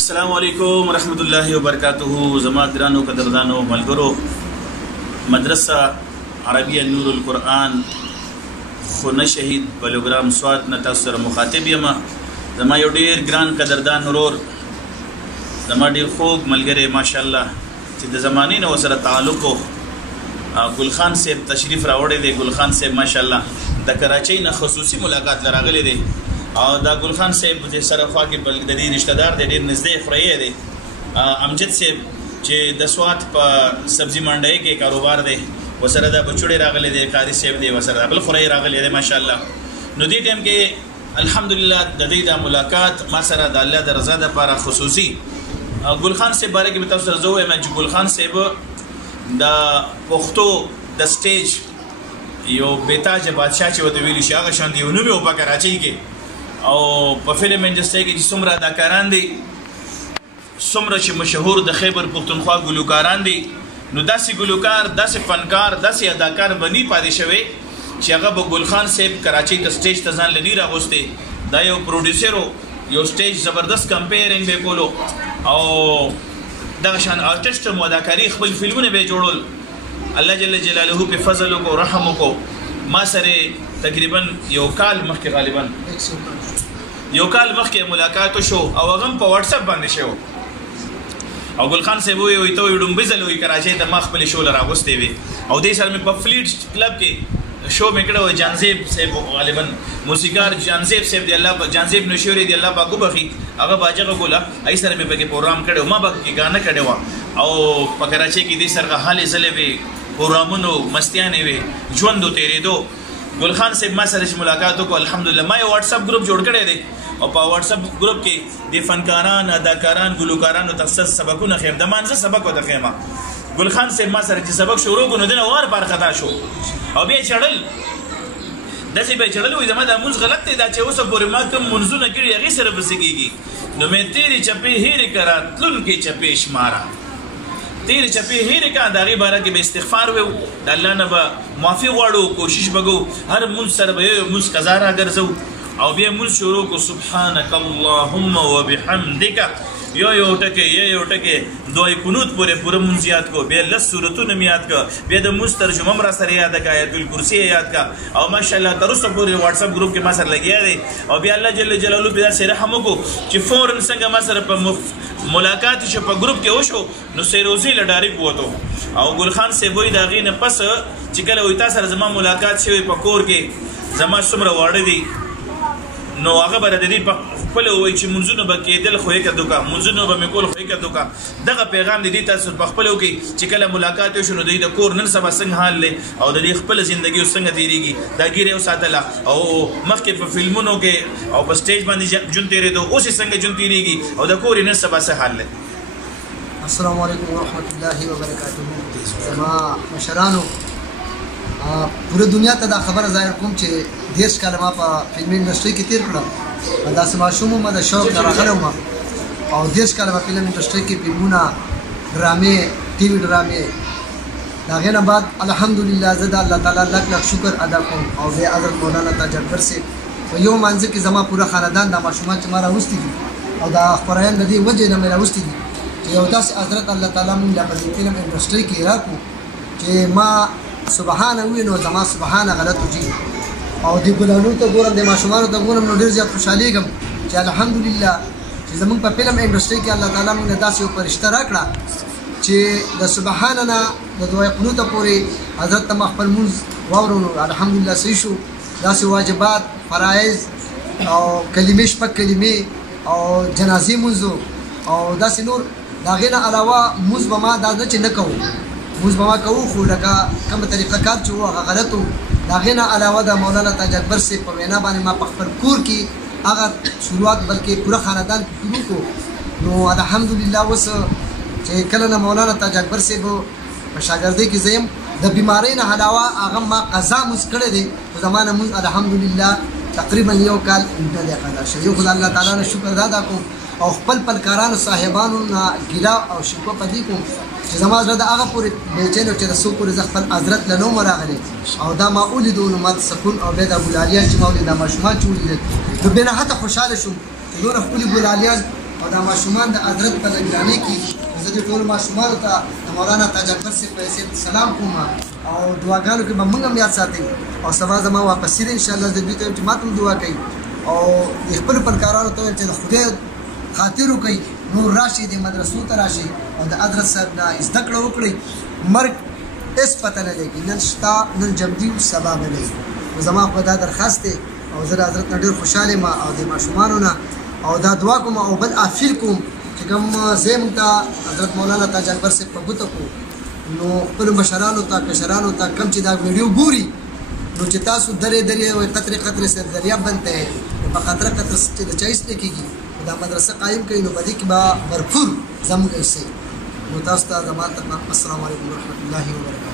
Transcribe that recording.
السلام علیکم ورحمۃ اللہ وبرکاتہ. زما ګرانو قدردانو ملګرو، مدرسه عربیه نور القرآن خونه شهید بلوګرام سوات نه تاسو سره مخاطب یم. زما یو ډیر ګران قدردان ورور، زما ډیر خوږ ملګری ماشاءالله چې د زمانې نه ورسره تعلق ګل خان صاحب تشریف راوړی دی. ګل خان صاحب ماشاءالله د کراچۍ نه خصوصي ملاقات لراغلی دی او دا ګل خان صاحب د سره خوا کې بل د دې رشتہ دار دی، ډېر نږدې خوري دی. امجد صاحب چې د سوات په سبزي منډۍ کې کاروبار دی، وسره د بچوړې راغلی دی. قاری صاحب دی وسره بل خوري راغلی دی ماشاءالله. نو دې ټیم کې الحمدلله د دې د ملاقات ما سره د الله د رضا لپاره خصوصي ګل خان صاحب باره کې تاسو سره زه وایم چې ګل خان صاحب د پښتو د سټیج یو بیتاج بادشاه چې وته ویلی شي هغه شان دی. نو په کراچۍ کې او په فلم انډستری کې چې څومره اداکاران دي، څومره چې مشهور د خیبر پښتونخوا ګلوکاران دي، نو داسې ګلوکار، داسې فنکار، داسې اداکار بني پاتې شوی چې هغه به ګل خان صاحب کراچۍ ته سټیج ته ځان لنی راغوستی. دا یو پروډیوسر یو سټیج زبردست کمپیرینګ به کولو او دغه شان آرټسټ مو اداکاری خپل فلمونه به جوړول. الله جل جلاله په فضل او رحم وکړو. ما سره تقریبا یو کال مخکې غالبا یو کال مخکې ملاقات شو او هغه په واتس اپ باندې شو او ګل خان صاحب وی ته ډومبې زلوي کراچۍ ته ما خپل شو لراغوستې وي او دې سره مې په فلیټ کلب کې شو مې کړو. جانزیب صاحب غالبا موسیقار جانزیب صاحب دی، الله جانزیب نشوري دی، الله پاک وبخي، هغه باجغه ګولا ای سره مې پکې پروګرام کړو، ما پکې غاڼه کړو او په کراچۍ کې دې سره حال زلې وي، پروګرامونو مستیانې وي، ژوند تیرې دو. ګل خان صاحب ما سره ملاقات وکړو. الحمدلله ما یو واتس اپ ګروپ جوړ کړی دی او په واتس اپ ګروپ کې د فنکاران، اداکاران، ګلوکارانو تخصص سبقونه خیم د مانزه سبق وته خیمه. ګل خان صاحب ما سره چې سبق شروع کړو نو دنه وار بار خطا شو او بیا چړل داسې به چړل وي زما د مونږ غلط دی دا چې اوس پورې ما کوم منځونه کړي هغې سره بسکېږي. نو مې تیرې چپې هېرې کړه تلونکې چپې شماره، تیرې چپې هېرې کړه د هغې باره کې به استغفار ویو، د الله نه به معافي غواړو، کوشش به کوو هر مونځ سره به یو مونځ قضا راګرځو او بیا مونځ شروع کړو سبحانک اللهم وبحمدک یو ټکې دوی قنوت پورې پوره مونځ یاد کو، بیا لس سورتونه مې یاد کړه، بیا د مونځ ترجمه م را سره یاد کړه، آیت الکرسي یاد کړه او ماشاءالله تر اوسه پورې واتس اپ ګروپ کې ما سره لګیا دی او بیا الله جل جلاله په داسې رحم وکړو چې فورن څنګه ما سره په ملاقات شو په ګروپ کې وشو نو سیروزی له ډایرک ووتو او ګل خان صاحب وایي د هغې نه پس چې کله وایي تا سره زما ملاقات شوی په کور کې زما څومره واړه دي نو هغه به د دې په خپله وایي چې منځونه به کېدل خو یې کدو کا، منځونه به مې کول خو یې کدو کا. دغه پیغام د دې تاسو په خپله وکړي چې کله ملاقات وشو نو د کور نن سبا څنګه حال دی او د دې خپله زندګي څنګه تېرېږي دا ګیرې وساتله او مخکې په فلمونو کې او په سټیج باندې ژوند تېرېدو، اوس یې څنګه ژوند تېرېږي او د کور یې نن سبا څه حال دی. السلام علیکم ورحمۃ اللہ وبرکاتہ. زما مشرانو پوره دنیا ته دا خبره ظاهر کوم چې 10 کاله ما په فلمي انډسټري کې تیر کړم، داسې ماشوم وم د شوق نه راغلی وم او 10 کاله په فلم انډسټري کې فلمونه، ډرامې، ټي وي ډرامې. د هغې نه بعد الحمدلله زه د الله تعالی لک لک شکر ادا کوم او بیا حضرت مولانا تاج اکبر صاحب په یو مانځه کې زما پوره خاندان د ماشومان چې ما راوستي دي او د خپرایم د دې وجې نه مې راوستي دي چې یو داسې حضرت الله تعالی مونږ له په فلم انډسټري کې راکړو چې ما سبحانه ووایي نو زما سبحانه غلط وځي او د ګلانو ته ګورم، د ماشومانو ته ګورم نو ډېر زیات خوشحالېږم چې الحمدلله چې زموږ په فلم انډسټري کې الله تعالی مونږ له داسې یو فرشته راکړه چې د سبحانه نه د دعای قنوته پورې حضرت ته ما خپل مونځ واورو نو الحمدلله صحیح شو. داسې واجبات، فرایض او کلمې، شپږ کلمې او جنازې مونځو او داسې نور د هغې نه علاوه مونځ به ما دا نه چې نه کوو، مونځ به ما کوو خو لکه کومه طریقه کار چې و هغه غلط و. د هغې نه علاوه د مولانا تاج اکبر صاحب په وینا باندې ما په خپل کور کې هغه شروعات بلکې پوره خاندان شروع کړو. نو الحمدلله اوس چې کله نه مولانا تاج اکبر صاحب په شاګردۍ کې زه یم د بیمارۍ نه علاوه هغه ما قضا مونځ کړی دی خو زما نه مونځ الحمدلله تقریبا یو کال نه دی قضا شوی. یو خو د الله تعالی نه شکر ادا کوم او خپل پلکارانو صاحبانو نه ګیله او شکوه په دې کوم چې زما زړه د هغه پورې بیچین و چې د څو پورې زه خپل حضرت له نوم راغلی او دا ما ولیدو نو ما سکون او بیا د ګلالیان چې ما ولید دا ماشومان چې ولیدل نو بې نهایته خوشحاله شوم چې دونه ښکلي ګلالیان او دا ماشومان د حضرت په نگرانۍ کې زه د ټولو ماشومانو ته د مولانا تاج اکبر صاحب په حیثیت سلام کوم او دعاګانو کې به موږ هم یاد ساتئ او سبا زما واپسي دی انشاءالله زه دوی ته وایم چې ما ته هم دعا کوي او د خپلو فنکارانو ته وایم چې د خدای خاطر وکړئ نور راشي د مدرسو ته راشي او د حضرت صاحب نه زده کړه وکړئ مرګ هېڅ پته نه لګي نن شته نن جمدي سبا به نه وي زما خو دا درخواست دی او زه د حضرت نه ډېر خوشحاله یم او د ماشومانو نه او دا دعا کوم او بل افیل کوم چې کوم ځای موږ ته حضرت مولانا تاج اکبر صاحب په ګوته کړو نو خپلو مشرانو ته کشرانو ته کم چې دا ویډیو ګوري نو چې تاسو درې درې وایي قطرې قطرې سره دریاب بنته په قطره قطره چې د چایس نه کېږي دا مدرسه قایم کړي نو په دې کې به بھرپور زموږ حصې نو تاسو ته زما السلام علیکم ورحمة الله وبرکاته